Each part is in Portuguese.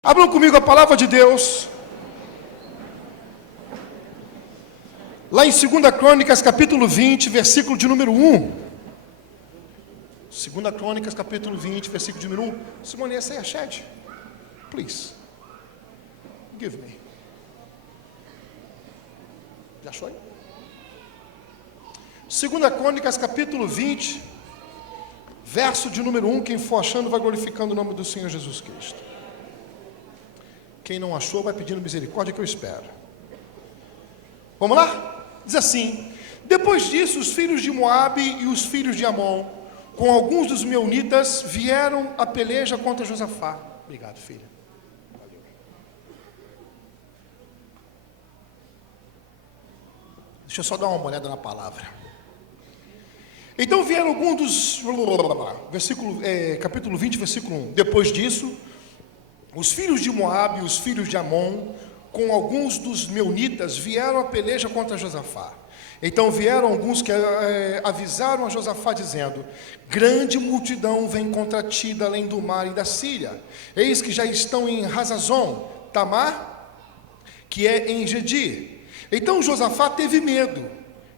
Abram comigo a palavra de Deus, lá em 2 Crônicas, capítulo 20, versículo de número 1. 2 Crônicas, capítulo 20, versículo de número 1. Simone, essa é a chat. Please. Give me. Já achou aí? 2 Crônicas, capítulo 20, verso de número 1. Quem for achando vai glorificando o nome do Senhor Jesus Cristo. Quem não achou vai pedindo misericórdia que eu espero. Vamos lá? Diz assim: depois disso, os filhos de Moabe e os filhos de Amon, com alguns dos meunitas, vieram a peleja contra Josafá. Obrigado, filha. Valeu. Deixa eu só dar uma olhada na palavra. Então vieram alguns dos... capítulo 20, versículo 1. Depois disso, os filhos de Moabe e os filhos de Amon, com alguns dos meunitas, vieram a peleja contra Josafá. Então vieram alguns que avisaram a Josafá, dizendo: grande multidão vem contra ti da além do mar e da Síria. Eis que já estão em Hazazon Tamar, que é em Gedi. Então Josafá teve medo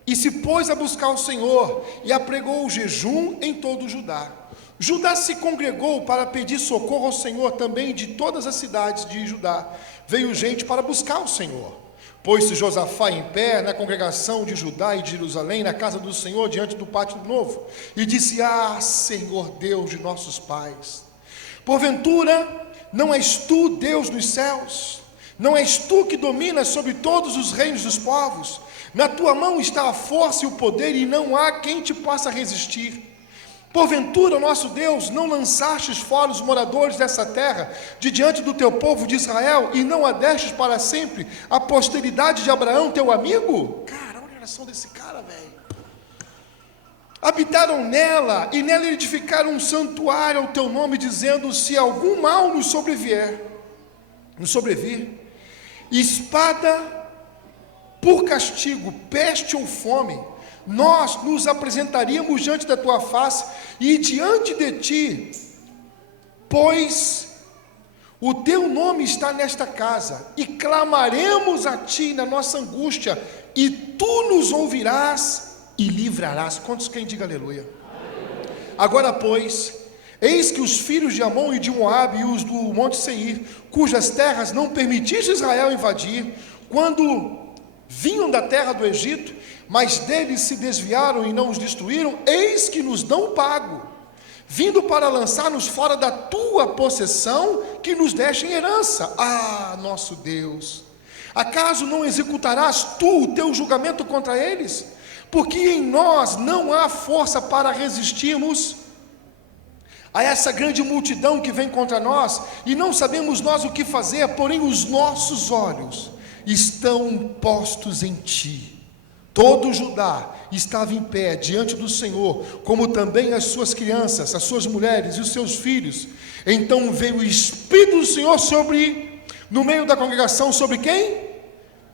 e se pôs a buscar o Senhor e apregou o jejum em todo o Judá. Judá se congregou para pedir socorro ao Senhor, também de todas as cidades de Judá veio gente para buscar o Senhor. Pôs-se Josafá em pé na congregação de Judá e de Jerusalém, na casa do Senhor, diante do pátio novo, e disse: ah, Senhor Deus de nossos pais, porventura não és tu Deus nos céus? Não és tu que dominas sobre todos os reinos dos povos? Na tua mão está a força e o poder, e não há quem te possa resistir. Porventura, nosso Deus, não lançastes fora os moradores dessa terra, de diante do teu povo de Israel, e não a destes para sempre a posteridade de Abraão, teu amigo? Cara, olha a oração desse cara, velho. Habitaram nela, e nela edificaram um santuário ao teu nome, dizendo: se algum mal nos sobrevir, espada por castigo, peste ou fome, nós nos apresentaríamos diante da tua face e diante de ti, pois o teu nome está nesta casa, e clamaremos a ti na nossa angústia, e tu nos ouvirás e livrarás. Quantos quem diga aleluia? Agora, pois, eis que os filhos de Amon e de Moabe e os do monte Seir, cujas terras não permitiste Israel invadir, quando vinham da terra do Egito, mas deles se desviaram e não os destruíram, eis que nos dão pago, vindo para lançar-nos fora da tua possessão, que nos deste em herança. Ah, nosso Deus, acaso não executarás tu o teu julgamento contra eles? Porque em nós não há força para resistirmos a essa grande multidão que vem contra nós, e não sabemos nós o que fazer, porém os nossos olhos estão postos em ti. Todo Judá estava em pé diante do Senhor, como também as suas crianças, as suas mulheres e os seus filhos. Então veio o Espírito do Senhor no meio da congregação, sobre quem?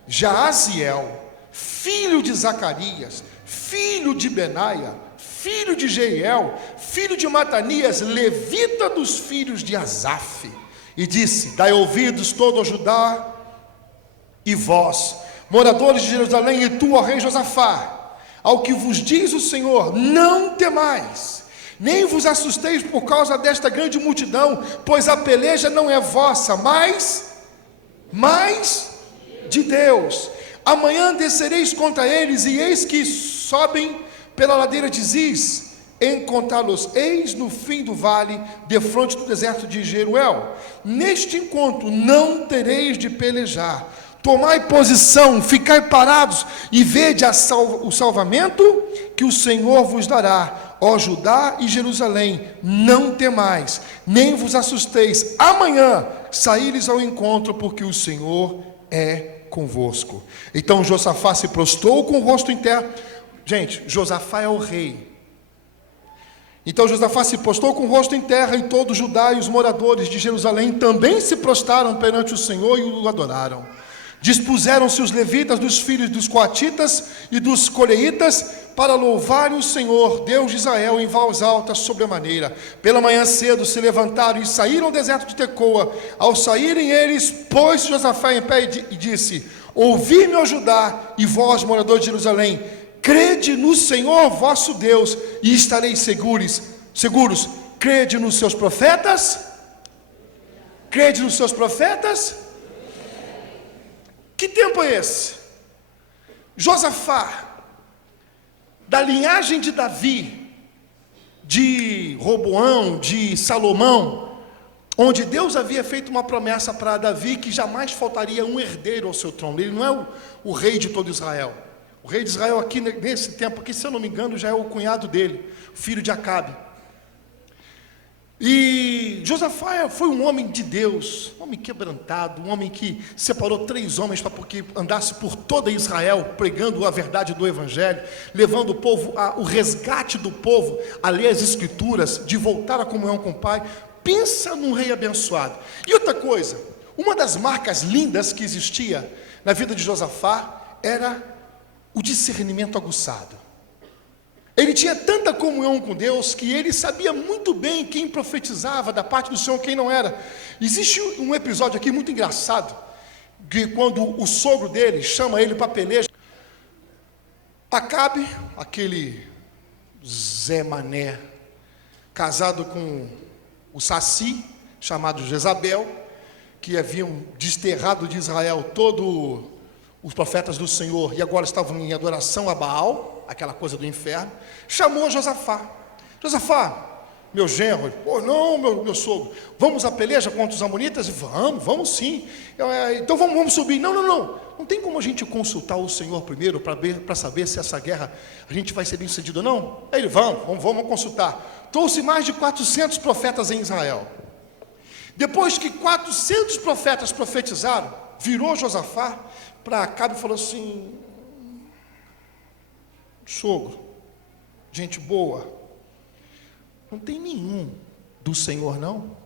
Jaaziel, filho de Zacarias, filho de Benaia, filho de Jeiel, filho de Matanias, levita dos filhos de Asaf, e disse: dai ouvidos todo o Judá, e vós, moradores de Jerusalém, e tu, ó rei Josafá, ao que vos diz o Senhor: não temais, nem vos assusteis por causa desta grande multidão, pois a peleja não é vossa, mas de Deus. Amanhã descereis contra eles, e eis que sobem pela ladeira de Ziz, encontrá-los eis no fim do vale, defronte do deserto de Jeruel. Neste encontro não tereis de pelejar. Tomai posição, ficai parados, e vede o salvamento que o Senhor vos dará, ó Judá e Jerusalém. Não temais, nem vos assusteis. Amanhã saíres ao encontro, porque o Senhor é convosco. Então Josafá se prostrou com o rosto em terra. Gente, Josafá é o rei. Então Josafá se prostrou com o rosto em terra, e todo Judá e os moradores de Jerusalém também se prostraram perante o Senhor e o adoraram. Dispuseram-se os levitas dos filhos dos coatitas e dos coreitas para louvarem o Senhor, Deus de Israel, em voz alta sobremaneira. Pela manhã cedo se levantaram e saíram ao deserto de Tecoa. Ao saírem eles, pôs-se Josafá em pé e disse: ouvi-me, ó Judá, e vós, moradores de Jerusalém, crede no Senhor vosso Deus, e estareis seguros. Crede nos seus profetas? Crede nos seus profetas? Que tempo é esse? Josafá, da linhagem de Davi, de Roboão, de Salomão, onde Deus havia feito uma promessa para Davi que jamais faltaria um herdeiro ao seu trono. Ele não é o rei de todo Israel. O rei de Israel aqui, nesse tempo aqui, se eu não me engano, já é o cunhado dele, filho de Acabe. E Josafá foi um homem de Deus, um homem quebrantado, um homem que separou 3 homens para que andasse por toda Israel, pregando a verdade do Evangelho, levando o povo, o resgate do povo, a ler as Escrituras, de voltar à comunhão com o Pai. Pensa num rei abençoado. E outra coisa, uma das marcas lindas que existia na vida de Josafá era o discernimento aguçado. Ele tinha tanta comunhão com Deus que ele sabia muito bem quem profetizava da parte do Senhor, quem não era. Existe um episódio aqui muito engraçado, que quando o sogro dele chama ele para peleja, Acabe, aquele Zé Mané, casado com o Saci, chamado Jezabel, que haviam desterrado de Israel todos os profetas do Senhor e agora estavam em adoração a Baal, aquela coisa do inferno, chamou Josafá. Josafá, meu genro, não, meu sogro, vamos à peleja contra os amonitas? Vamos sim. Então vamos subir. Não tem como a gente consultar o Senhor primeiro para saber se essa guerra a gente vai ser bem sucedido ou não? Aí ele, vamos consultar. Trouxe mais de 400 profetas em Israel. Depois que 400 profetas profetizaram, virou Josafá para Acabe e falou assim: sogro, gente boa, não tem nenhum do Senhor não?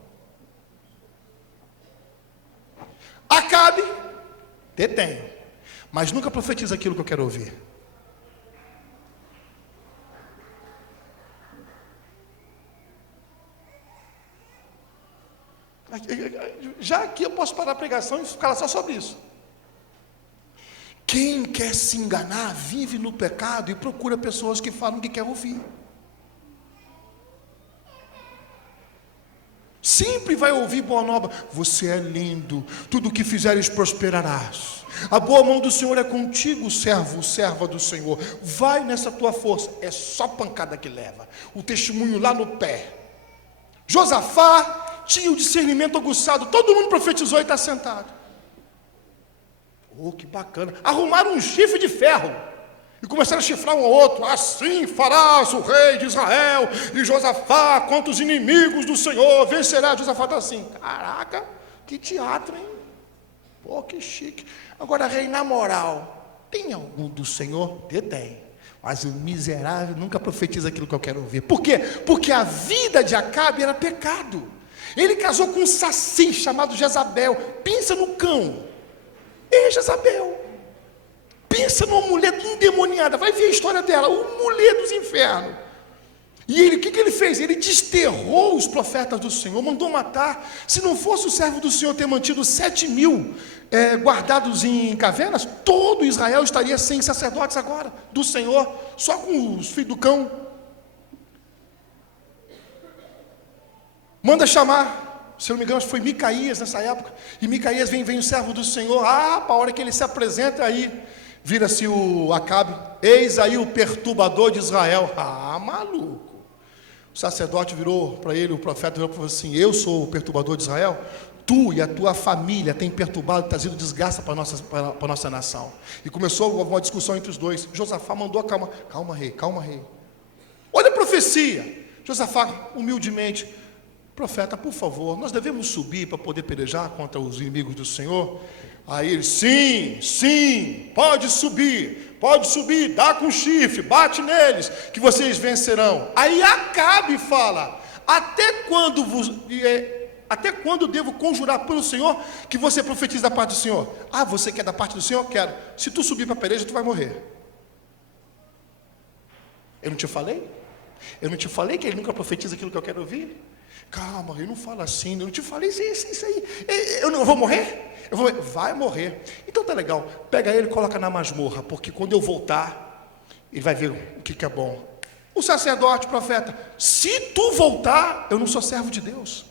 Acabe, tem, mas nunca profetiza aquilo que eu quero ouvir. Já aqui eu posso parar a pregação e ficar só sobre isso. Quem quer se enganar, vive no pecado e procura pessoas que falam o que quer ouvir. Sempre vai ouvir boa nova. Você é lindo, tudo o que fizeres prosperarás. A boa mão do Senhor é contigo, servo, serva do Senhor. Vai nessa tua força. É só pancada que leva. O testemunho lá no pé. Josafá tinha o discernimento aguçado. Todo mundo profetizou e está sentado. Oh, que bacana. Arrumaram um chifre de ferro e começaram a chifrar um ao outro. Assim farás o rei de Israel e Josafá contra os inimigos do Senhor vencerá. Josafá está assim: caraca, que teatro, hein? Pô, que chique. Agora, rei, na moral, tem algum do Senhor? Tem. Mas o miserável nunca profetiza aquilo que eu quero ouvir. Por quê? Porque a vida de Acabe era pecado. Ele casou com um saci chamado Jezabel. Pensa no cão. Jezabel, pensa numa mulher endemoniada, vai ver a história dela, uma mulher dos infernos. E ele, o que ele fez? Ele desterrou os profetas do Senhor, mandou matar. Se não fosse o servo do Senhor ter mantido 7.000 guardados em cavernas, todo Israel estaria sem sacerdotes agora, do Senhor, só com os filhos do cão. Manda chamar. Se eu não me engano, acho que foi Micaías nessa época. E Micaías vem o servo do Senhor. Para a hora que ele se apresenta aí, vira-se o Acabe. Eis aí o perturbador de Israel. Maluco. O sacerdote virou para ele, o profeta virou e falou assim: eu sou o perturbador de Israel? Tu e a tua família têm perturbado, trazido desgraça para a nossa nação. E começou uma discussão entre os dois. Josafá mandou acalmar. Calma, rei. Olha a profecia. Josafá, humildemente: profeta, por favor, nós devemos subir para poder pelejar contra os inimigos do Senhor? Aí ele: sim, pode subir, dá com chifre, bate neles, que vocês vencerão. Aí Acabe fala: até quando Até quando eu devo conjurar pelo Senhor que você profetize da parte do Senhor? Ah, você quer da parte do Senhor? Quero. Se tu subir para a peleja, tu vai morrer. Eu não te falei? Eu não te falei que ele nunca profetiza aquilo que eu quero ouvir? Calma, eu não falo assim, eu não te falei isso aí. Eu não vou morrer? Eu vou morrer. Vai morrer. Então tá legal, pega ele e coloca na masmorra, porque quando eu voltar, ele vai ver o que é bom. O sacerdote, o profeta, se tu voltar, eu não sou servo de Deus.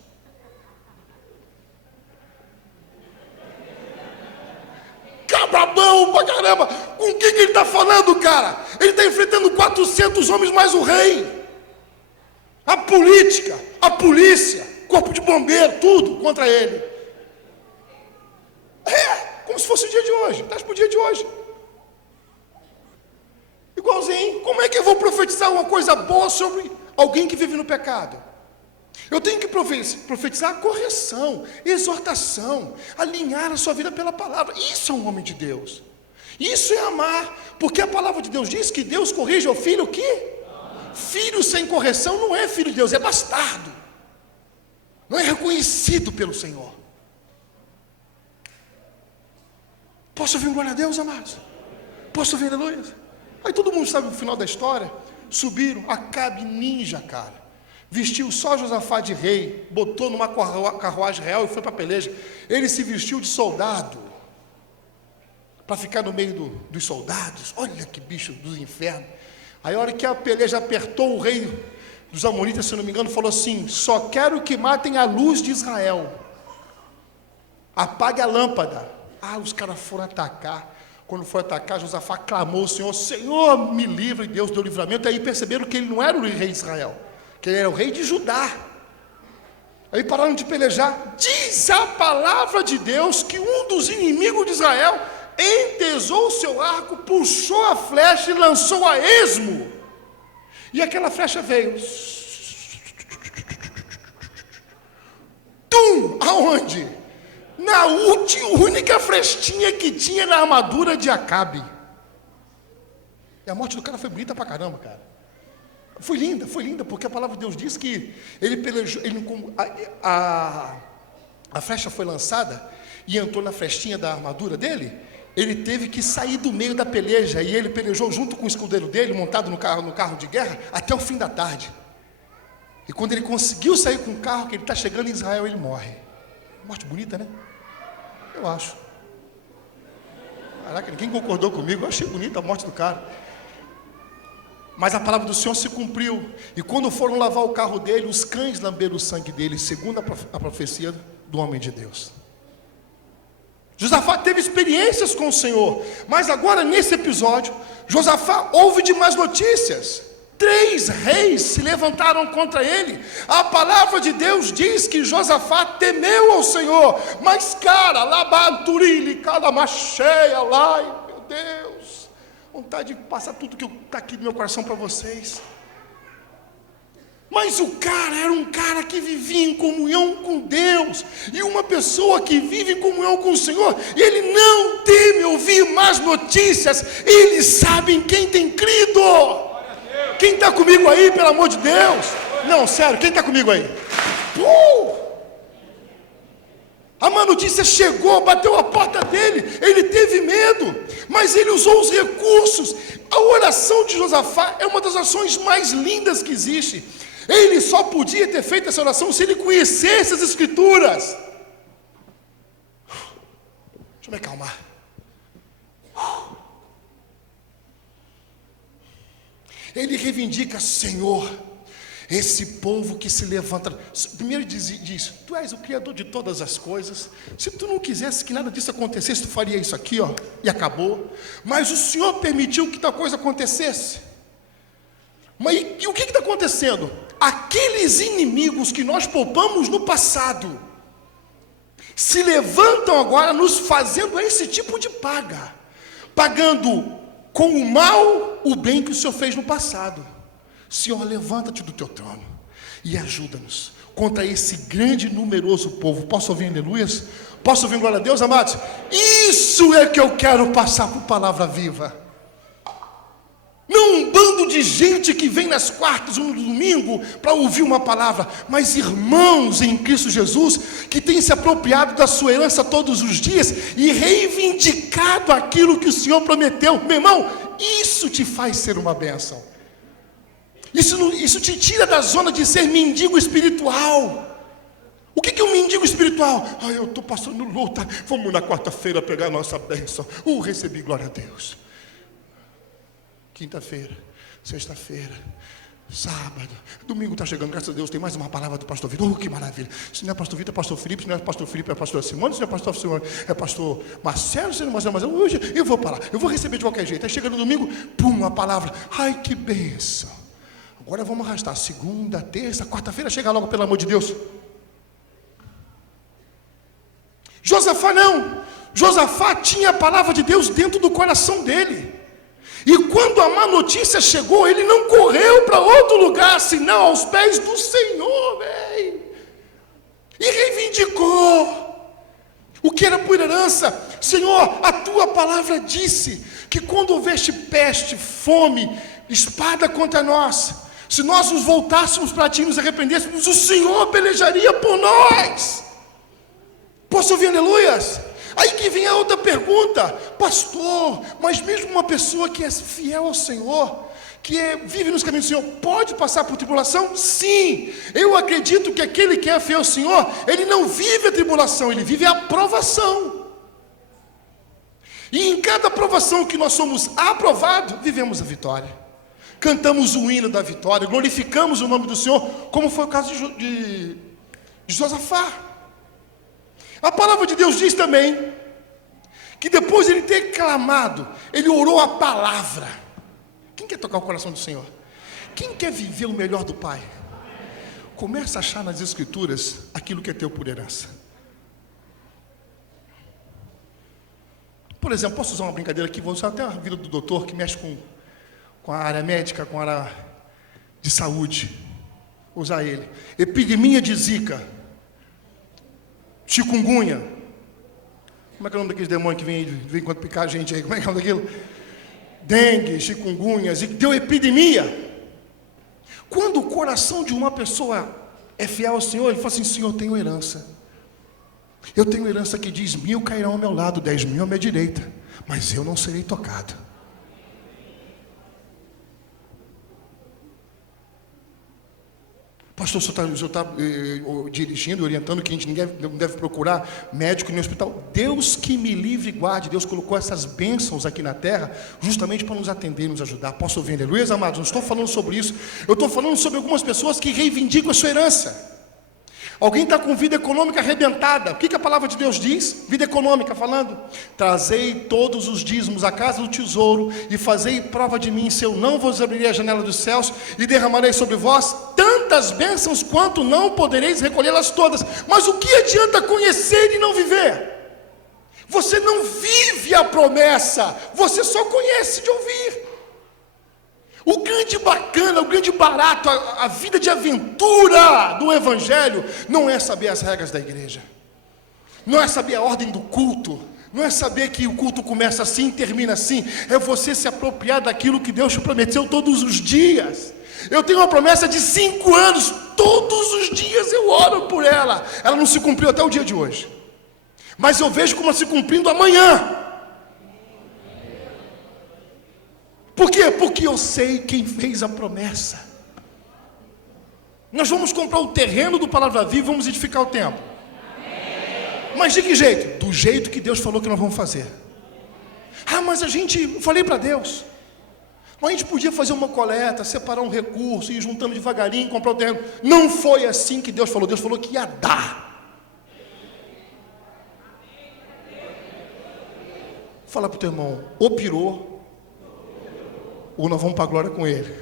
Cabrabão pra caramba, com quem que ele está falando, cara? Ele está enfrentando 400 homens mais o rei. A política, a polícia, corpo de bombeiro, tudo contra ele. Como se fosse o dia de hoje, estás para o dia de hoje. Igualzinho, como é que eu vou profetizar uma coisa boa sobre alguém que vive no pecado? Eu tenho que profetizar correção, exortação, alinhar a sua vida pela palavra. Isso é um homem de Deus. Isso é amar, porque a palavra de Deus diz que Deus corrige ao filho o quê? Filho sem correção não é filho de Deus, é bastardo. Não é reconhecido pelo Senhor. Posso ouvir um glória a Deus, amados? Posso ouvir aleluia? Aí todo mundo sabe o final da história. Subiram, Acabe ninja, cara. Vestiu só Josafá de rei, botou numa carruagem real e foi para a peleja. Ele se vestiu de soldado, para ficar no meio dos soldados. Olha que bicho dos infernos. Aí a hora que a peleja apertou, o rei dos amonitas, se não me engano, falou assim: só quero que matem a luz de Israel, apague a lâmpada. Os caras foram atacar. Quando foi atacar, Josafá clamou ao Senhor: Senhor, me livre. E Deus deu livramento. Aí perceberam que ele não era o rei de Israel, que ele era o rei de Judá. Aí pararam de pelejar. Diz a palavra de Deus que um dos inimigos de Israel entesou o seu arco, puxou a flecha e lançou a esmo. E aquela flecha veio. Tum! Aonde? Na única frestinha que tinha na armadura de Acabe. E a morte do cara foi bonita pra caramba, cara. Foi linda, porque a palavra de Deus diz que ele pelejou, a flecha foi lançada e entrou na frestinha da armadura dele. Ele teve que sair do meio da peleja e ele pelejou junto com o escudeiro dele, montado no carro de guerra, até o fim da tarde. E quando ele conseguiu sair com o carro, que ele está chegando em Israel, ele morre. Morte bonita, né? Eu acho. Caraca, ninguém concordou comigo, eu achei bonita a morte do cara. Mas a palavra do Senhor se cumpriu. E quando foram lavar o carro dele, os cães lamberam o sangue dele, segundo a profecia do homem de Deus. Josafá teve experiências com o Senhor, mas agora nesse episódio, Josafá ouve de más notícias. 3 reis se levantaram contra ele. A palavra de Deus diz que Josafá temeu ao Senhor, mas cara, labanturili, calamacheia, lá, meu Deus, vontade de passar tudo que está aqui no meu coração para vocês. Mas o cara era um cara que vivia em comunhão com Deus, e uma pessoa que vive em comunhão com o Senhor, ele não teme ouvir más notícias, eles sabem quem tem crido. Quem está comigo aí, pelo amor de Deus? Não, sério, quem está comigo aí? A má notícia chegou, bateu a porta dele, ele teve medo, mas ele usou os recursos. A oração de Josafá é uma das ações mais lindas que existe. Ele só podia ter feito essa oração se ele conhecesse as Escrituras. Deixa eu me acalmar. Ele reivindica: Senhor, esse povo que se levanta. Primeiro diz: tu és o Criador de todas as coisas. Se tu não quisesse que nada disso acontecesse, tu faria isso aqui, ó, e acabou. Mas o Senhor permitiu que tal coisa acontecesse. Mas e o que está acontecendo? Aqueles inimigos que nós poupamos no passado se levantam agora nos fazendo esse tipo de paga, pagando com o mal o bem que o Senhor fez no passado. Senhor, levanta-te do teu trono e ajuda-nos contra esse grande e numeroso povo. Posso ouvir aleluias? Posso ouvir glória a Deus, amados? Isso é que eu quero passar por palavra viva. Não um bando de de gente que vem nas quartas ou no domingo para ouvir uma palavra, mas irmãos em Cristo Jesus, que têm se apropriado da sua herança todos os dias e reivindicado aquilo que o Senhor prometeu. Meu irmão, isso te faz ser uma bênção. Isso te tira da zona de ser mendigo espiritual. O que é um mendigo espiritual? Eu estou passando luta, vamos na quarta-feira pegar a nossa bênção. Recebi, glória a Deus. Quinta-feira, sexta-feira, sábado, domingo está chegando, graças a Deus, tem mais uma palavra do pastor Vitor. Que maravilha. Se não é pastor Vitor, é pastor Felipe. Se não é pastor Felipe, é pastor Simone. Se não é pastor Simone, é pastor Marcelo. Se não é Marcelo, hoje eu vou para lá, eu vou receber de qualquer jeito. Aí chega no domingo, pum, a palavra. Ai, que bênção. Agora vamos arrastar, segunda, terça, quarta-feira, chega logo, pelo amor de Deus. Josafá não. Josafá tinha a palavra de Deus dentro do coração dele. E quando a má notícia chegou, ele não correu para outro lugar, senão aos pés do Senhor, véi. E reivindicou o que era por herança. Senhor, a tua palavra disse que quando houvesse peste, fome, espada contra nós, se nós nos voltássemos para ti e nos arrependêssemos, o Senhor pelejaria por nós. Posso ouvir aleluias? Aí que vem a outra pergunta: pastor, mas mesmo uma pessoa que é fiel ao Senhor, vive nos caminhos do Senhor, pode passar por tribulação? Sim, eu acredito que aquele que é fiel ao Senhor, ele não vive a tribulação, ele vive a aprovação. E em cada aprovação que nós somos aprovados, vivemos a vitória. Cantamos o hino da vitória, glorificamos o nome do Senhor, como foi o caso de Josafá. A palavra de Deus diz também que depois de ele ter clamado, ele orou a palavra. Quem quer tocar o coração do Senhor? Quem quer viver o melhor do Pai? Começa a achar nas Escrituras aquilo que é teu por herança. Por exemplo, posso usar uma brincadeira aqui? Vou usar até a vida do doutor que mexe com a área médica, com a área de saúde. Vou usar ele. Epidemia de Zika, chikungunya. Como é que é o nome daqueles demônios que vem quando picar a gente aí? Como é que é o nome daquilo? Dengue, chikungunya, Zika. Deu epidemia. Quando o coração de uma pessoa é fiel ao Senhor, ele fala assim: Senhor, eu tenho herança. Eu tenho herança que diz: 1000 cairão ao meu lado, 10.000 à minha direita, mas eu não serei tocado. Pastor, o senhor está dirigindo, orientando que a gente não deve procurar médico nem hospital. Deus que me livre e guarde. Deus colocou essas bênçãos aqui na terra justamente para nos atender e nos ajudar. Posso ouvir, aleluia, amados? Não estou falando sobre isso. Eu estou falando sobre algumas pessoas que reivindicam a sua herança. Alguém está com vida econômica arrebentada. O que a palavra de Deus diz? Vida econômica falando: trazei todos os dízimos à casa do tesouro e fazei prova de mim, se eu não vos abrirei a janela dos céus e derramarei sobre vós tantas bênçãos quanto não podereis recolhê-las todas. Mas o que adianta conhecer e não viver? Você não vive a promessa, você só conhece de ouvir. O grande bacana, o grande barato, a vida de aventura do Evangelho não é saber as regras da igreja, não é saber a ordem do culto, não é saber que o culto começa assim e termina assim. É você se apropriar daquilo que Deus te prometeu todos os dias. Eu tenho uma promessa de 5 anos, todos os dias eu oro por ela. Ela não se cumpriu até o dia de hoje, mas eu vejo como ela se cumprindo amanhã. Por quê? Porque eu sei quem fez a promessa. Nós vamos comprar o terreno do Palavra Viva e vamos edificar o templo. Mas de que jeito? Do jeito que Deus falou que nós vamos fazer. Mas eu falei para Deus, mas a gente podia fazer uma coleta, separar um recurso, ir juntando devagarinho, comprar o terreno. Não foi assim que Deus falou. Deus falou que ia dar. Fala para o teu irmão: ou pirou, ou nós vamos para a glória com ele.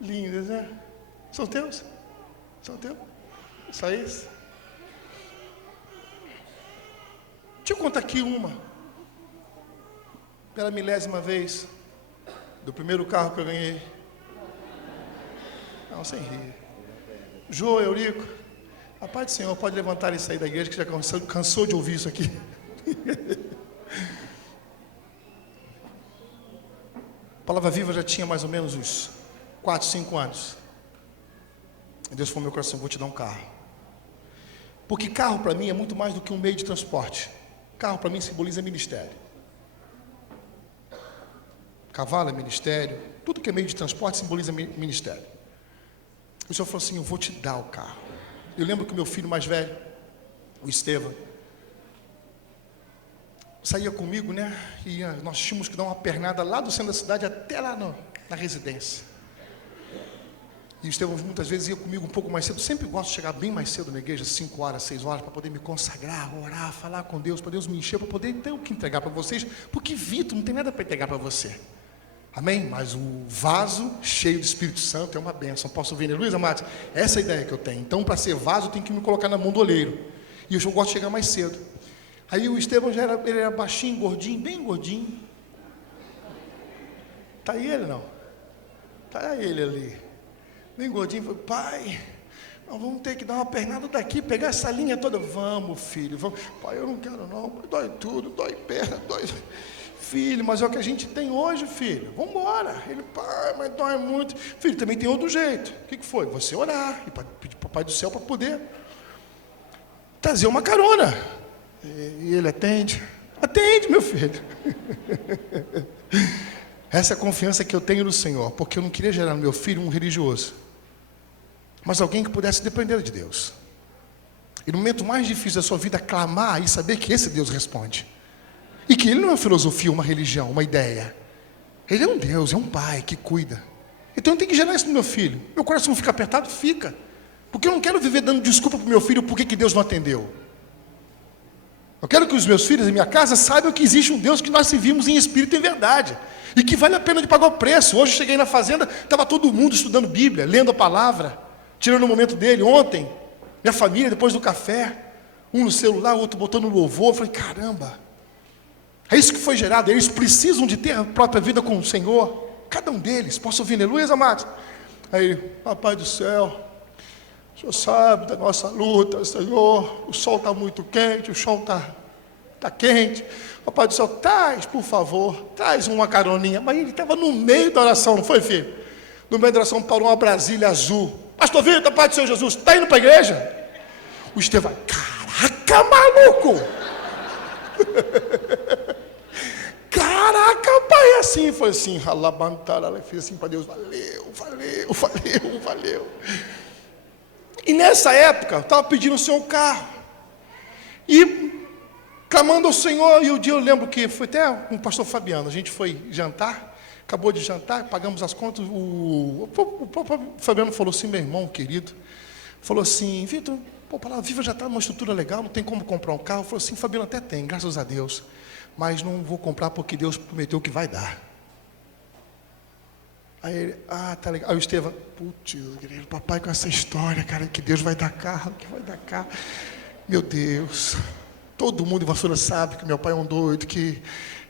Lindas, né? São teus? São teus? Só isso? Deixa eu contar aqui uma. Pela 1000ª vez, do primeiro carro que eu ganhei. Não, sem rir. Jô, Eurico, a paz do Senhor, pode levantar e sair da igreja, que já cansou de ouvir isso aqui. A Palavra Viva já tinha mais ou menos uns 4, 5 anos. E Deus falou no meu coração: vou te dar um carro. Porque carro para mim é muito mais do que um meio de transporte. Carro para mim simboliza ministério. Cavalo é ministério. Tudo que é meio de transporte simboliza ministério. O Senhor falou assim: eu vou te dar o carro. Eu lembro que o meu filho mais velho, o Estevam, saía comigo, né? E nós tínhamos que dar uma pernada lá do centro da cidade até lá na residência. E o Estevam muitas vezes ia comigo um pouco mais cedo. Sempre gosto de chegar bem mais cedo na igreja, 5 horas, 6 horas, para poder me consagrar, orar, falar com Deus, para Deus me encher, para poder ter o que entregar para vocês. Porque Vitor não tem nada para entregar para você. Amém? Mas o vaso cheio do Espírito Santo é uma bênção. Posso ouvir, né, Luiz Amados? Essa é a ideia que eu tenho. Então, para ser vaso, eu tenho que me colocar na mão do oleiro. E eu gosto de chegar mais cedo. Aí o Estevam ele era baixinho, gordinho, bem gordinho. Está aí ele não? Está ele ali. Bem gordinho. Falei: pai, nós vamos ter que dar uma pernada daqui, pegar essa linha toda. Vamos, filho, vamos. Pai, eu não quero não. Dói tudo, dói perna, dói... Filho, mas é o que a gente tem hoje, filho. Vamos embora. Ele: pai, mas dói muito. Filho, também tem outro jeito. O que foi? Você orar e pedir para o Pai do Céu para poder trazer uma carona. E ele atende. Atende, meu filho. Essa é a confiança que eu tenho no Senhor, porque eu não queria gerar no meu filho um religioso, mas alguém que pudesse depender de Deus. E no momento mais difícil da sua vida, clamar e saber que esse Deus responde. E que Ele não é uma filosofia, uma religião, uma ideia. Ele é um Deus, é um Pai que cuida. Então eu tenho que gerar isso no meu filho. Meu coração fica apertado? Fica. Porque eu não quero viver dando desculpa para o meu filho por que Deus não atendeu. Eu quero que os meus filhos em minha casa saibam que existe um Deus que nós servimos em espírito e em verdade. E que vale a pena de pagar o preço. Hoje eu cheguei na fazenda, estava todo mundo estudando Bíblia, lendo a palavra, tirando o momento dele. Ontem, minha família, depois do café, um no celular, o outro botando louvor. Eu falei: caramba, é isso que foi gerado. Eles precisam de ter a própria vida com o Senhor. Cada um deles. Posso ouvir, aleluia, amados? Aí: papai do céu, o Senhor sabe da nossa luta, Senhor. O sol está muito quente, o chão está quente. Papai do céu, traz, por favor, traz uma caroninha. Mas ele estava no meio da oração, não foi, filho? No meio da oração parou uma Brasília azul. Pastor Vitor, Pai do Senhor Jesus, está indo para a igreja? O Estevão: caraca, maluco! Caraca, pai, assim. Foi assim, ralabantar, fiz assim para Deus: valeu, valeu, valeu, valeu. E nessa época, eu estava pedindo o Senhor um carro. E clamando ao Senhor. E o dia eu lembro que foi até com o pastor Fabiano. A gente foi jantar, acabou de jantar, pagamos as contas. O Fabiano falou assim: meu irmão querido, falou assim: Vitor, a Palavra Viva já está numa estrutura legal, não tem como comprar um carro. Falou assim: Fabiano, até tem, graças a Deus, mas não vou comprar porque Deus prometeu que vai dar. Aí ele: tá legal. Aí o Estevão: putz, papai, com essa história, cara, que Deus vai dar carro, que vai dar carro. Meu Deus, todo mundo em Vassoura sabe que meu pai é um doido, que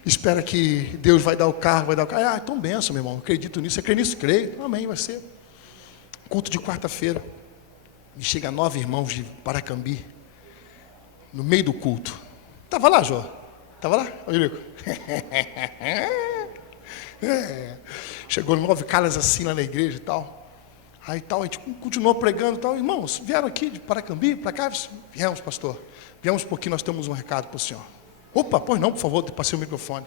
espera que Deus vai dar o carro, vai dar o carro. Então benção, meu irmão, acredito nisso. Você crê nisso? Creio. Amém, vai ser. Culto de quarta-feira. E chega 9 irmãos de Paracambi, no meio do culto. Estava lá, Jô? Estava lá? Olha, chegou 9 caras assim lá na igreja e tal. Aí tal, a gente continuou pregando e tal. Irmãos, vieram aqui de Paracambi para cá? Viemos, pastor. Viemos porque nós temos um recado para o senhor. Opa, pois não, por favor, passei o microfone.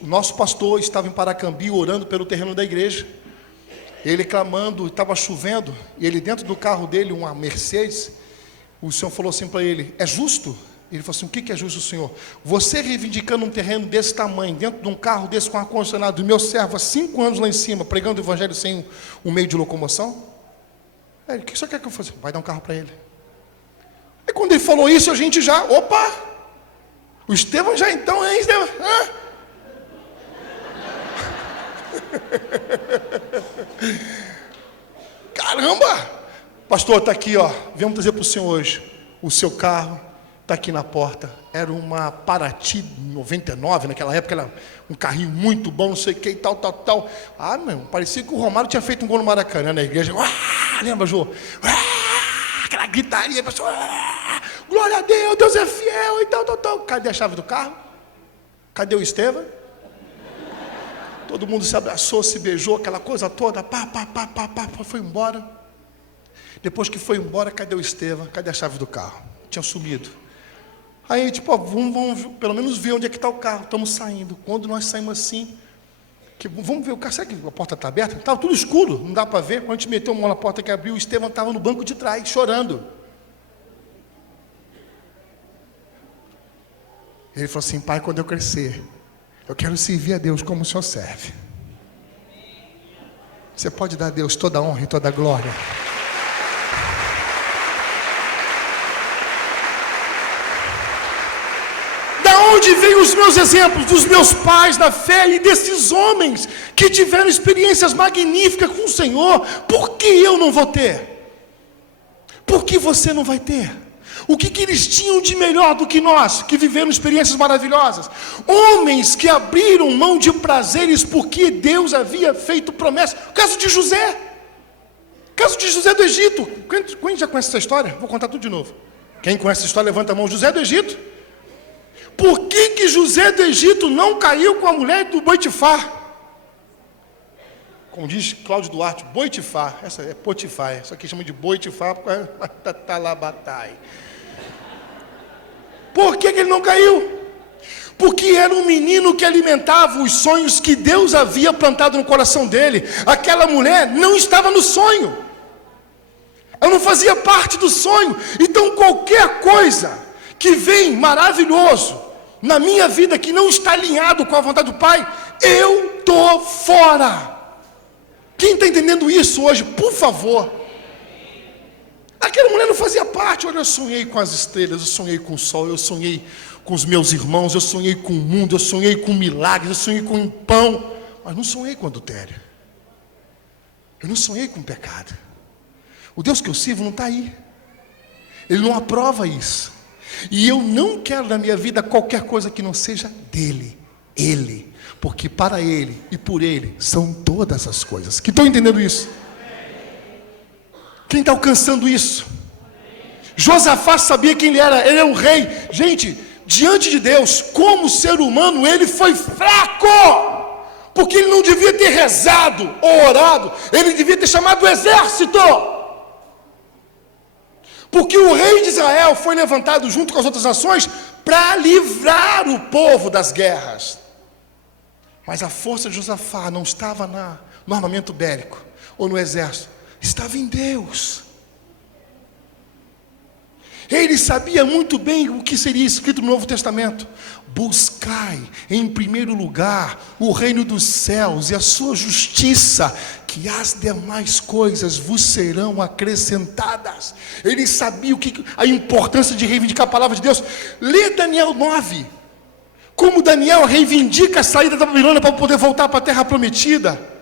O nosso pastor estava em Paracambi orando pelo terreno da igreja. Ele clamando, estava chovendo, e ele dentro do carro dele, uma Mercedes, o Senhor falou assim para ele: é justo? Ele falou assim: o que é justo, Senhor? Você reivindicando um terreno desse tamanho, dentro de um carro desse com ar-condicionado, e meu servo há 5 anos lá em cima, pregando o evangelho sem um meio de locomoção? Aí, o que você quer que eu faça? Vai dar um carro para ele. Aí quando ele falou isso, a gente já, opa! O Estevão já então, hein, Estevão? Caramba! Pastor, está aqui, ó. Viemos trazer para o senhor hoje o seu carro. está aqui na porta. Era uma Paraty 99, naquela época, era um carrinho muito bom, não sei o que e tal. Ah, meu, parecia que o Romário tinha feito um gol no Maracanã, na igreja. Lembra, Jô? Aquela gritaria, a pessoa, glória a Deus, Deus é fiel e tal. Cadê a chave do carro? Cadê o Estevão? Todo mundo se abraçou, se beijou, aquela coisa toda, foi embora. Depois que foi embora, cadê o Estevão? Cadê a chave do carro? Tinha sumido. Aí, tipo, vamos pelo menos ver onde é que está o carro. Estamos saindo. Quando nós saímos assim, vamos ver o carro. Será que a porta está aberta? Estava tudo escuro, não dá para ver. Quando a gente meteu a mão na porta que abriu, o Estevão estava no banco de trás, chorando. Ele falou assim: pai, quando eu crescer, eu quero servir a Deus como o Senhor serve. Você pode dar a Deus toda a honra e toda a glória. Onde vêm os meus exemplos, dos meus pais na fé e desses homens que tiveram experiências magníficas com o Senhor? Por que eu não vou ter? Por que você não vai ter? O que eles tinham de melhor do que nós, que viveram experiências maravilhosas? Homens que abriram mão de prazeres porque Deus havia feito promessa. O caso de José. O caso de José do Egito. Quem já conhece essa história? Vou contar tudo de novo. Quem conhece essa história, levanta a mão. José do Egito. Por que José do Egito não caiu com a mulher do Boitifar? Como diz Cláudio Duarte, Boitifar. Essa é Potifar. Essa aqui chama de Boitifar por causa da Talabatai. Por que ele não caiu? Porque era um menino que alimentava os sonhos que Deus havia plantado no coração dele. Aquela mulher não estava no sonho. Ela não fazia parte do sonho. Então qualquer coisa que vem maravilhoso na minha vida que não está alinhado com a vontade do Pai, eu estou fora. Quem está entendendo isso hoje, por favor? Aquela mulher não fazia parte. Olha, eu sonhei com as estrelas, eu sonhei com o sol, eu sonhei com os meus irmãos, eu sonhei com o mundo, eu sonhei com milagres, eu sonhei com o pão, mas não sonhei com adultério. Eu não sonhei com pecado. O Deus que eu sirvo não está aí. Ele não aprova isso. E eu não quero na minha vida qualquer coisa que não seja dele, ele, porque para ele e por ele são todas as coisas. Que estão entendendo isso? Quem está alcançando isso? Josafá sabia quem ele era um rei. Gente, diante de Deus, como ser humano, ele foi fraco, porque ele não devia ter rezado ou orado, ele devia ter chamado o exército. Porque o rei de Israel foi levantado junto com as outras nações para livrar o povo das guerras. Mas a força de Josafá não estava no armamento bélico ou no exército, estava em Deus. Ele sabia muito bem o que seria escrito no Novo Testamento: buscai em primeiro lugar o reino dos céus e a sua justiça, que as demais coisas vos serão acrescentadas. Ele sabia a importância de reivindicar a palavra de Deus. Lê Daniel 9, como Daniel reivindica a saída da Babilônia para poder voltar para a terra prometida.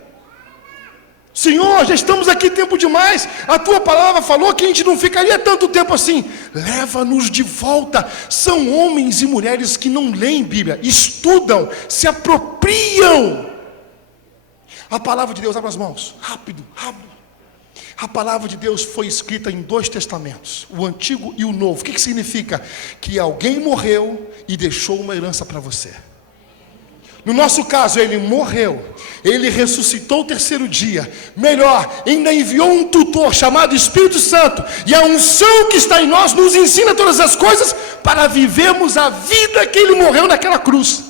Senhor, já estamos aqui tempo demais, a tua palavra falou que a gente não ficaria tanto tempo assim, leva-nos de volta. São homens e mulheres que não leem Bíblia, estudam, se apropriam. A palavra de Deus, abre as mãos, rápido. A palavra de Deus foi escrita em 2 testamentos, o Antigo e o Novo. O que significa? Que alguém morreu e deixou uma herança para você. No nosso caso, ele morreu, ele ressuscitou o 3º dia, melhor, ainda enviou um tutor chamado Espírito Santo, e a unção que está em nós nos ensina todas as coisas para vivermos a vida que ele morreu naquela cruz,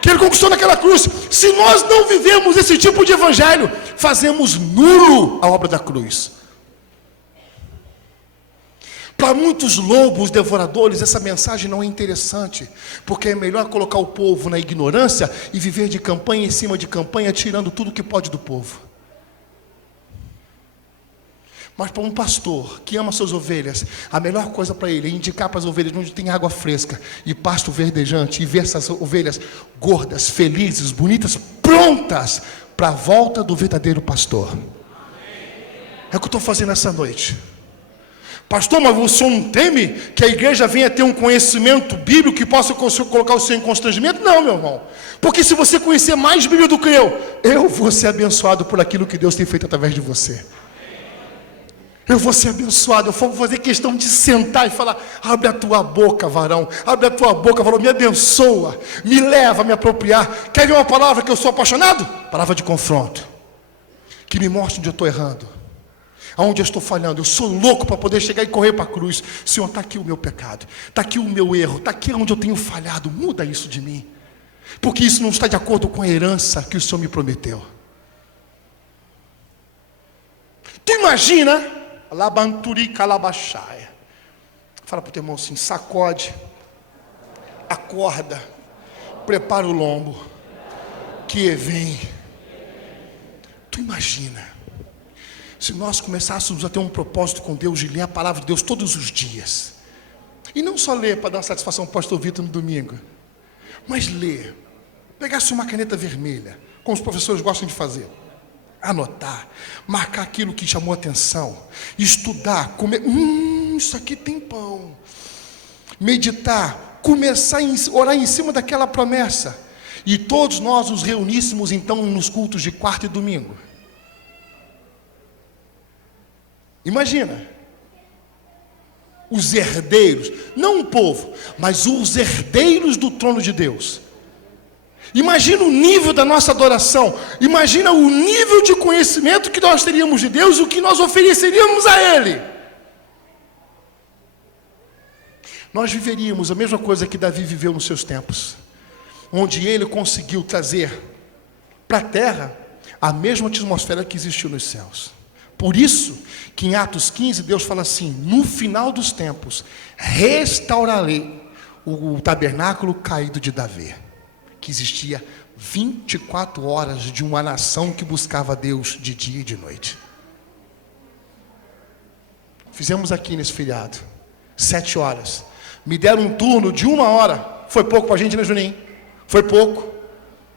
que ele conquistou naquela cruz. Se nós não vivemos esse tipo de evangelho, fazemos nulo a obra da cruz. Para muitos lobos devoradores, essa mensagem não é interessante, porque é melhor colocar o povo na ignorância e viver de campanha em cima de campanha, tirando tudo que pode do povo. Mas para um pastor que ama suas ovelhas, a melhor coisa para ele é indicar para as ovelhas onde tem água fresca e pasto verdejante, e ver essas ovelhas gordas, felizes, bonitas, prontas para a volta do verdadeiro pastor. É o que eu estou fazendo essa noite. Pastor, mas o senhor não teme que a igreja venha ter um conhecimento bíblico que possa colocar o senhor em constrangimento? Não, meu irmão. Porque se você conhecer mais Bíblia do que eu vou ser abençoado por aquilo que Deus tem feito através de você. Eu vou ser abençoado. Eu vou fazer questão de sentar e falar: abre a tua boca, varão. Abre a tua boca, varão. Me abençoa. Me leva a me apropriar. Quer ver uma palavra que eu sou apaixonado? Palavra de confronto. Que me mostre onde eu estou errando. Aonde eu estou falhando. Eu sou louco para poder chegar e correr para a cruz. Senhor, está aqui o meu pecado. Está aqui o meu erro. Está aqui onde eu tenho falhado. Muda isso de mim. Porque isso não está de acordo com a herança que o Senhor me prometeu. Tu imagina... Labanturi calabachaia. Fala para o teu irmão assim: sacode, acorda, prepara o lombo, que vem. Tu imagina, se nós começássemos a ter um propósito com Deus, de ler a palavra de Deus todos os dias, e não só ler para dar satisfação para o pastor Vitor no domingo, mas ler, pegasse uma caneta vermelha, como os professores gostam de fazer, anotar, marcar aquilo que chamou a atenção, estudar, comer, isso aqui tem pão, meditar, começar a orar em cima daquela promessa, e todos nós nos reuníssemos então nos cultos de quarta e domingo. Imagina, os herdeiros, não o povo, mas os herdeiros do trono de Deus. Imagina o nível da nossa adoração. Imagina o nível de conhecimento que nós teríamos de Deus, o que nós ofereceríamos a Ele. Nós viveríamos a mesma coisa que Davi viveu nos seus tempos, onde ele conseguiu trazer para a terra a mesma atmosfera que existiu nos céus. Por isso que em Atos 15 Deus fala assim: no final dos tempos restaurarei o tabernáculo caído de Davi, que existia 24 horas de uma nação que buscava Deus de dia e de noite. Fizemos aqui nesse feriado 7 horas. Me deram um turno de 1 hora. Foi pouco para a gente, né, Juninho? Foi pouco.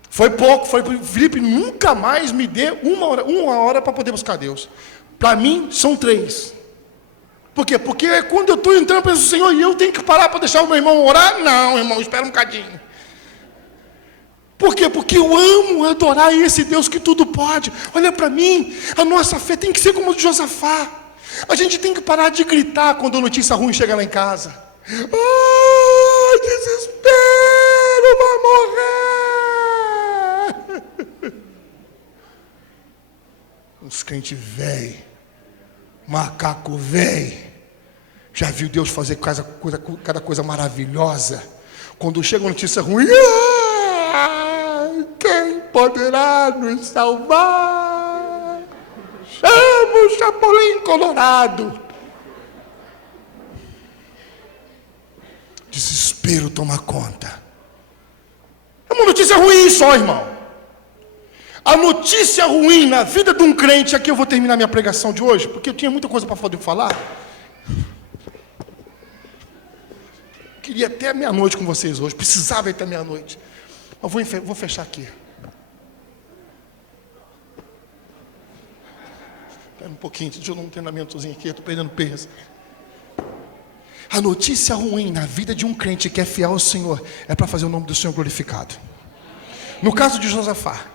Felipe nunca mais me dê 1 hora para poder buscar Deus. Para mim são 3. Por quê? Porque quando eu estou entrando, eu penso: Senhor, e eu tenho que parar para deixar o meu irmão orar? Não, irmão, espera um bocadinho. Por quê? Porque eu amo adorar esse Deus que tudo pode. Olha para mim, a nossa fé tem que ser como a de Josafá. A gente tem que parar de gritar quando a notícia ruim chega lá em casa. Ai, desespero, vai morrer. Os crentes velho, macaco velho, já viu Deus fazer cada coisa maravilhosa. Quando chega a notícia ruim, quem poderá nos salvar? Chama o Chapolin Colorado. Desespero toma conta. É uma notícia ruim só, irmão. A notícia ruim na vida de um crente, aqui eu vou terminar minha pregação de hoje, porque eu tinha muita coisa para poder falar. Queria até meia-noite com vocês hoje, precisava ir até meia-noite. Mas vou fechar aqui. Espera um pouquinho, deixa eu dar um treinamentozinho aqui, eu estou perdendo peso. A notícia ruim na vida de um crente que é fiel ao Senhor é para fazer o nome do Senhor glorificado. No caso de Josafá,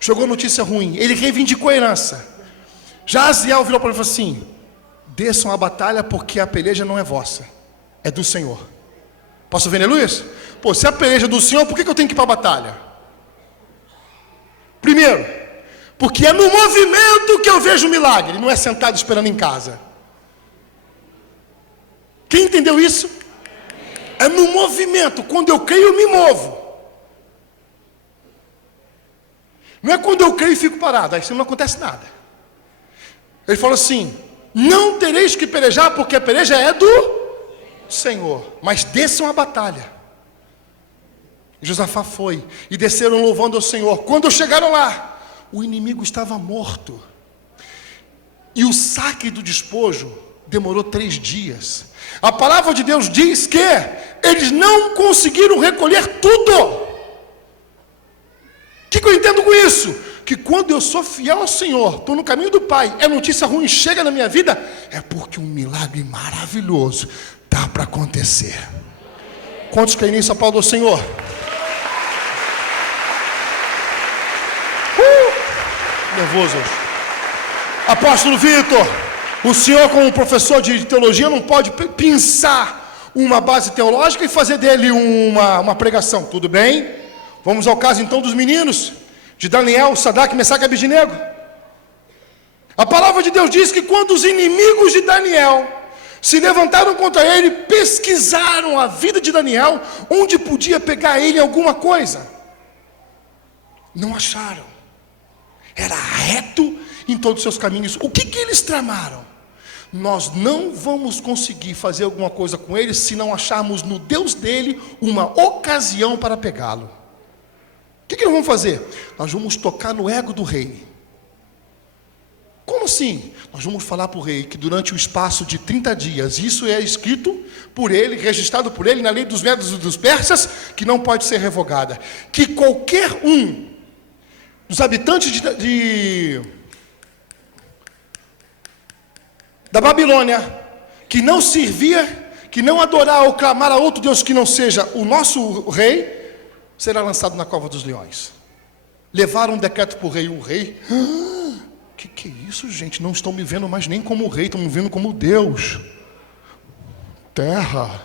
chegou a notícia ruim, ele reivindicou a herança. Já Aziel virou para ele e falou assim: desçam a batalha, porque a peleja não é vossa, é do Senhor. Posso ver, Luiz? Pô, se a peleja é do Senhor, por que eu tenho que ir para a batalha? Primeiro, porque é no movimento que eu vejo o milagre, não é sentado esperando em casa. Quem entendeu isso? É no movimento. Quando eu creio, eu me movo. Não é quando eu creio e fico parado, aí não acontece nada. Ele falou assim: não tereis que pelejar, porque a peleja é do Senhor, mas desçam a batalha. Josafá foi, e desceram louvando ao Senhor. Quando chegaram lá, o inimigo estava morto, e o saque do despojo demorou 3 dias. A palavra de Deus diz que eles não conseguiram recolher tudo. O que eu entendo com isso? que quando eu sou fiel ao Senhor, estou no caminho do Pai, é notícia ruim, chega na minha vida, é porque um milagre maravilhoso dá para acontecer. Quantos creem nisso? Aplauda o Senhor. Nervoso hoje. Apóstolo Vitor, o senhor como professor de teologia não pode pensar uma base teológica e fazer dele uma pregação, tudo bem? Vamos ao caso então dos meninos, de Daniel, Sadraque, Mesaque e Abednego. A palavra de Deus diz que quando os inimigos de Daniel se levantaram contra ele, pesquisaram a vida de Daniel, onde podia pegar ele alguma coisa. Não acharam. Era reto em todos os seus caminhos. O que eles tramaram? Nós não vamos conseguir fazer alguma coisa com ele se não acharmos no Deus dele uma ocasião para pegá-lo. O que nós vamos fazer? Nós vamos tocar no ego do rei. Como assim? Nós vamos falar para o rei que durante o espaço de 30 dias, isso é escrito por ele, registrado por ele na lei dos Medos e dos Persas, que não pode ser revogada, que qualquer um dos habitantes da Babilônia, que não servia, que não adorar ou clamar a outro Deus que não seja o nosso rei, será lançado na cova dos leões. Levaram um decreto para o rei. O rei, que é isso, gente? Não estão me vendo mais nem como rei, estão me vendo como Deus. Terra,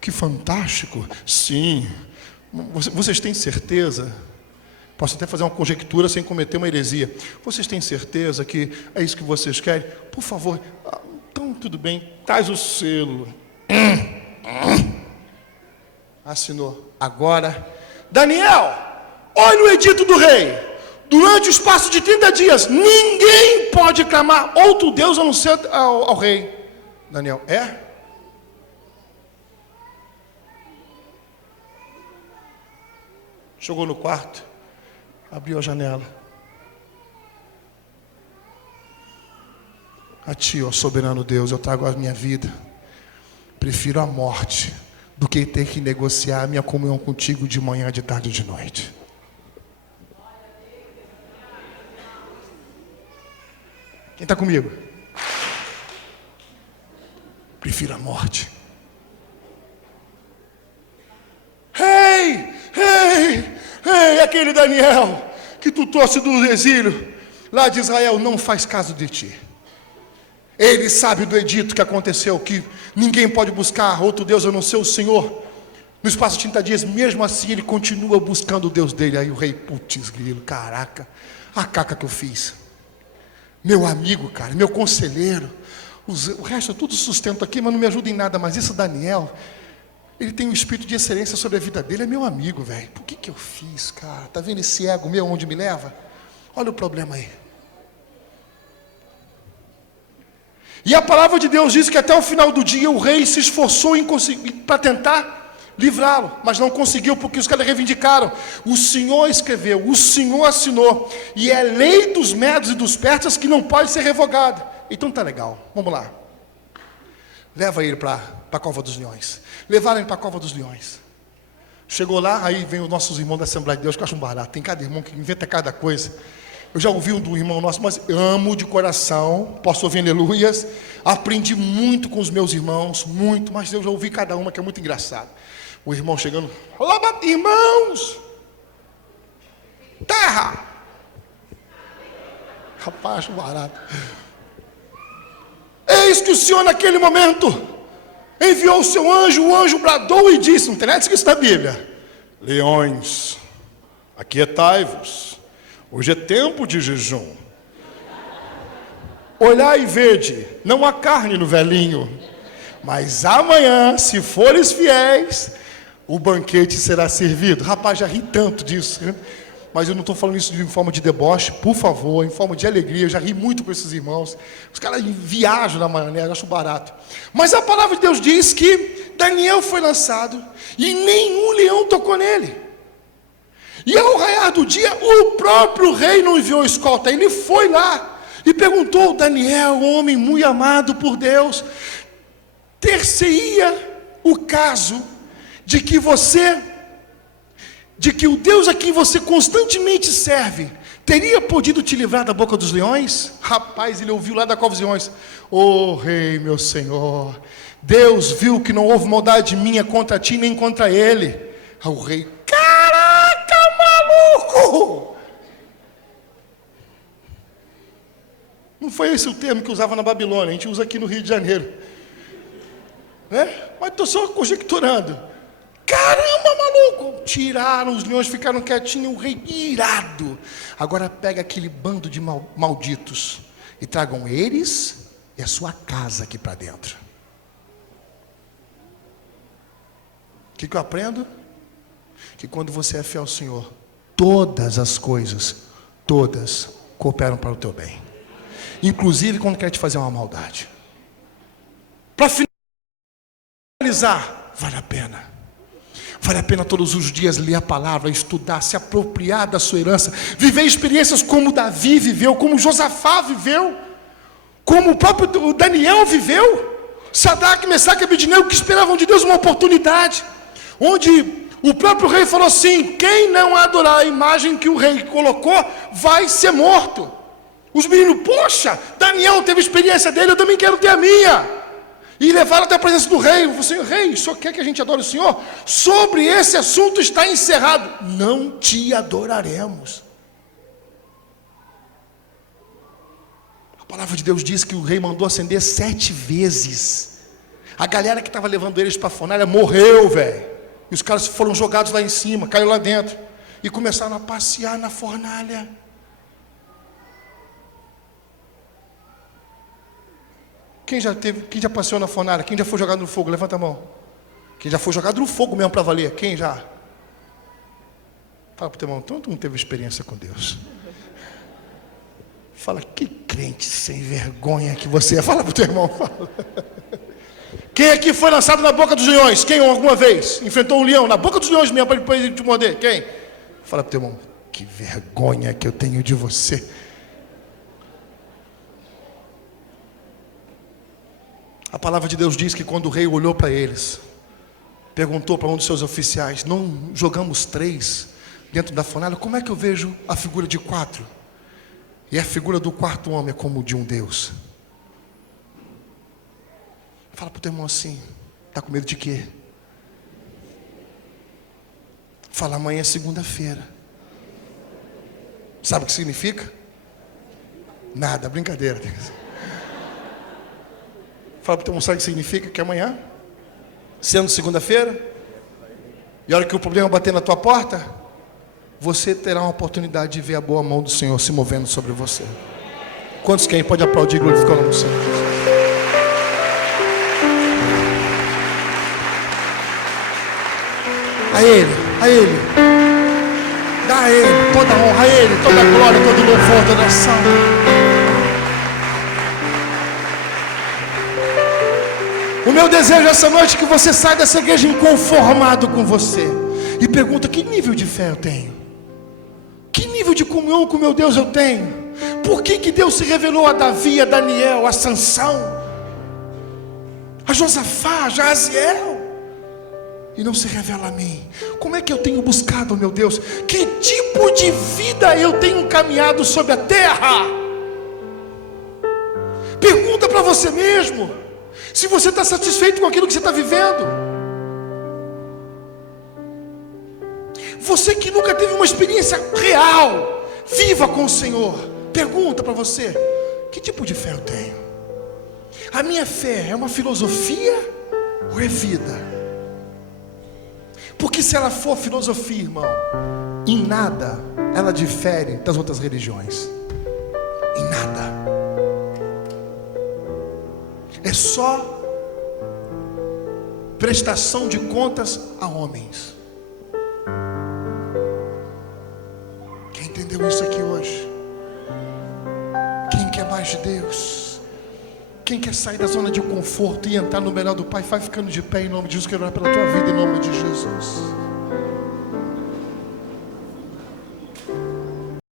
que fantástico. Sim, vocês têm certeza? Posso até fazer uma conjectura sem cometer uma heresia. Vocês têm certeza que é isso que vocês querem? Por favor, então tudo bem, traz o selo. Assinou. Agora, Daniel, olha o edito do rei. Durante o espaço de 30 dias, ninguém pode clamar outro Deus a não ser ao rei. Daniel, Chegou no quarto, abriu a janela. A ti, ó soberano Deus, eu trago a minha vida. Prefiro a morte do que ter que negociar a minha comunhão contigo de manhã, de tarde e de noite. Quem está comigo? Prefiro a morte. Ei, aquele Daniel que tu trouxe do exílio lá de Israel não faz caso de ti. Ele sabe do edito que aconteceu, que ninguém pode buscar outro Deus a não ser o Senhor. No espaço de 30 dias, mesmo assim, ele continua buscando o Deus dele. Aí o rei, putz grilo, caraca, a caca que eu fiz. Meu amigo, cara, meu conselheiro. O resto tudo sustento aqui, mas não me ajuda em nada. Mas esse Daniel, ele tem um espírito de excelência sobre a vida dele. É meu amigo, velho. Por que eu fiz, cara? Tá vendo esse ego meu onde me leva? Olha o problema aí. E a palavra de Deus diz que até o final do dia o rei se esforçou para tentar livrá-lo, mas não conseguiu, porque os caras reivindicaram. O Senhor escreveu, o Senhor assinou, e é lei dos Medos e dos Persas que não pode ser revogada. Então tá legal, vamos lá. Leva ele para a cova dos leões. Levaram ele para a cova dos leões. Chegou lá, aí vem os nossos irmãos da Assembleia de Deus, que eu acho um barato. Tem cada irmão que inventa cada coisa. Eu já ouvi um do irmão nosso, mas amo de coração, posso ouvir aleluias. Aprendi muito com os meus irmãos, muito, mas eu já ouvi cada uma que é muito engraçado. O irmão chegando, olá, irmãos, terra. Rapaz, acho barato. Eis que o Senhor naquele momento enviou o seu anjo, o anjo bradou e disse, não tem nada escrito na Bíblia: leões, aquietai-vos. Hoje é tempo de jejum. Olhai e vede, não há carne no velhinho, mas amanhã, se fores fiéis, o banquete será servido. Rapaz, já ri tanto disso, né? Mas eu não estou falando isso de forma de deboche, por favor, em forma de alegria. Eu já ri muito com esses irmãos. Os caras viajam na maneira, eu acho barato. Mas a palavra de Deus diz que Daniel foi lançado e nenhum leão tocou nele. E ao raiar do dia, o próprio rei não enviou escolta. Ele foi lá e perguntou: Daniel, homem muito amado por Deus, ter-se-ia o caso de que você de que o Deus a quem você constantemente serve teria podido te livrar da boca dos leões? Rapaz, ele ouviu lá da cova dos leões: ô rei, meu senhor, Deus viu que não houve maldade minha contra ti nem contra ele. Aí o rei: caraca, maluco! Não foi esse o termo que usava na Babilônia, a gente usa aqui no Rio de Janeiro, né? Mas estou só conjecturando. Caramba, maluco! Tiraram os leões, ficaram quietinhos, o rei irado. Agora pega aquele bando de malditos e tragam eles e a sua casa aqui para dentro. O que eu aprendo? Que quando você é fiel ao Senhor, todas as coisas, todas, cooperam para o teu bem. Inclusive quando quer te fazer uma maldade. Para finalizar, vale a pena. Vale a pena todos os dias ler a palavra, estudar, se apropriar da sua herança, viver experiências como Davi viveu, como Josafá viveu, como o próprio Daniel viveu, Sadraque, Mesaque e Abednego, que esperavam de Deus uma oportunidade, onde o próprio rei falou assim: quem não adorar a imagem que o rei colocou, vai ser morto. Os meninos: poxa, Daniel teve experiência dele, eu também quero ter a minha. E levaram até a presença do rei. O Senhor: rei, só quer que a gente adore o Senhor? Sobre esse assunto está encerrado. Não te adoraremos. A palavra de Deus diz que o rei mandou acender 7 vezes. A galera que estava levando eles para a fornalha morreu, velho. E os caras foram jogados lá em cima, caiu lá dentro. E começaram a passear na fornalha. Quem já passeou na fornalha? Quem já foi jogado no fogo? Levanta a mão. Quem já foi jogado no fogo mesmo para valer? Quem já? Fala para o teu irmão: todo mundo teve experiência com Deus. Fala: que crente sem vergonha que você é. Fala para o teu irmão. Fala. Quem aqui foi lançado na boca dos leões? Quem alguma vez enfrentou um leão na boca dos leões mesmo para depois ele te morder? Quem? Fala para o teu irmão: que vergonha que eu tenho de você. A palavra de Deus diz que quando o rei olhou para eles, perguntou para um dos seus oficiais: não jogamos 3 dentro da fornalha? Como é que eu vejo a figura de 4? E a figura do 4º homem é como de um Deus. Fala para o teu irmão assim: está com medo de quê? Fala: amanhã é segunda-feira. Sabe o que significa? Nada, brincadeira. Fala para o teu irmão: sabe o que significa? Que amanhã, sendo segunda-feira, e a hora que o problema bater na tua porta, você terá uma oportunidade de ver a boa mão do Senhor se movendo sobre você. Quantos querem? Pode aplaudir e glorificar o nome do Senhor. A Ele, dá a Ele toda a honra, a Ele toda a glória, todo o louvor, toda a ação. O meu desejo essa noite é que você saia dessa igreja inconformado com você e pergunta: que nível de fé eu tenho? Que nível de comunhão com meu Deus eu tenho? Por que Deus se revelou a Davi, a Daniel, a Sansão, a Josafá, a Jaziel, e não se revela a mim? Como é que eu tenho buscado, meu Deus? Que tipo de vida eu tenho caminhado sobre a terra? Pergunta para você mesmo. Se você está satisfeito com aquilo que você está vivendo. Você que nunca teve uma experiência real, viva com o Senhor, pergunta para você: que tipo de fé eu tenho? A minha fé é uma filosofia ou é vida? Porque se ela for filosofia, irmão, em nada ela difere das outras religiões. Em nada. É só prestação de contas a homens. Quem entendeu isso aqui hoje? Quem quer mais de Deus? Quem quer sair da zona de conforto e entrar no melhor do Pai? Vai ficando de pé em nome de Jesus. Quero orar pela tua vida em nome de Jesus.